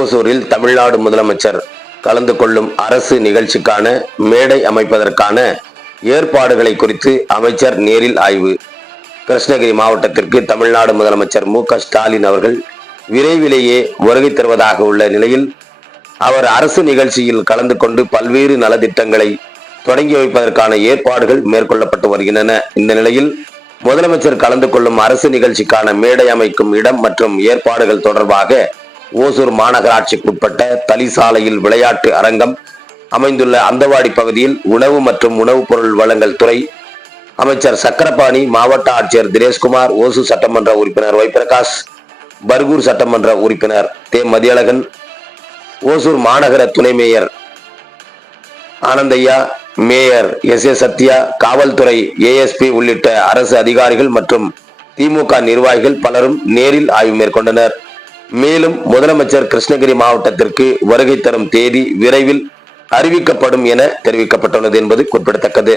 ஓசூரில் தமிழ்நாடு முதலமைச்சர் கலந்து கொள்ளும் அரசு நிகழ்ச்சிக்கான மேடை அமைப்பதற்கான ஏற்பாடுகளை குறித்து அமைச்சர் நேரில் ஆய்வு. கிருஷ்ணகிரி மாவட்டத்திற்கு தமிழ்நாடு முதலமைச்சர் மு.க.ஸ்டாலின் அவர்கள் விரைவிலேயே வருகை தருவதாக உள்ள நிலையில் அவர் அரசு நிகழ்ச்சியில் கலந்து கொண்டு பல்வேறு நலத்திட்டங்களை தொடங்கி வைப்பதற்கான ஏற்பாடுகள் மேற்கொள்ளப்பட்டு வருகின்றன. இந்த நிலையில் முதலமைச்சர் கலந்து கொள்ளும் அரசு நிகழ்ச்சிக்கான மேடை அமைக்கும் இடம் மற்றும் ஏற்பாடுகள் தொடர்பாக ஓசூர் மாநகராட்சிக்குட்பட்ட தளிசாலையில் விளையாட்டு அரங்கம் அமைந்துள்ள அந்தவாடி பகுதியில் உணவு மற்றும் உணவுப் பொருள் வழங்கல் துறை அமைச்சர் சக்கரபாணி, மாவட்ட ஆட்சியர் தினேஷ்குமார், ஓசூர் சட்டமன்ற உறுப்பினர் ஒய் பிரகாஷ், பர்கூர் சட்டமன்ற உறுப்பினர் தே மதியழகன், ஓசூர் மாநகர துணை mayor Anandaiah, mayor SA. Sathya, காவல்துறை ஏஎஸ்பி உள்ளிட்ட அரசு அதிகாரிகள் மற்றும் திமுக நிர்வாகிகள் பலரும் நேரில் ஆய்வு மேற்கொண்டனர். மேலும் முதலமைச்சர் கிருஷ்ணகிரி மாவட்டத்திற்கு வருகை தரும் தேதி விரைவில் அறிவிக்கப்படும் என தெரிவிக்கப்பட்டுள்ளது என்பது குறிப்பிடத்தக்கது.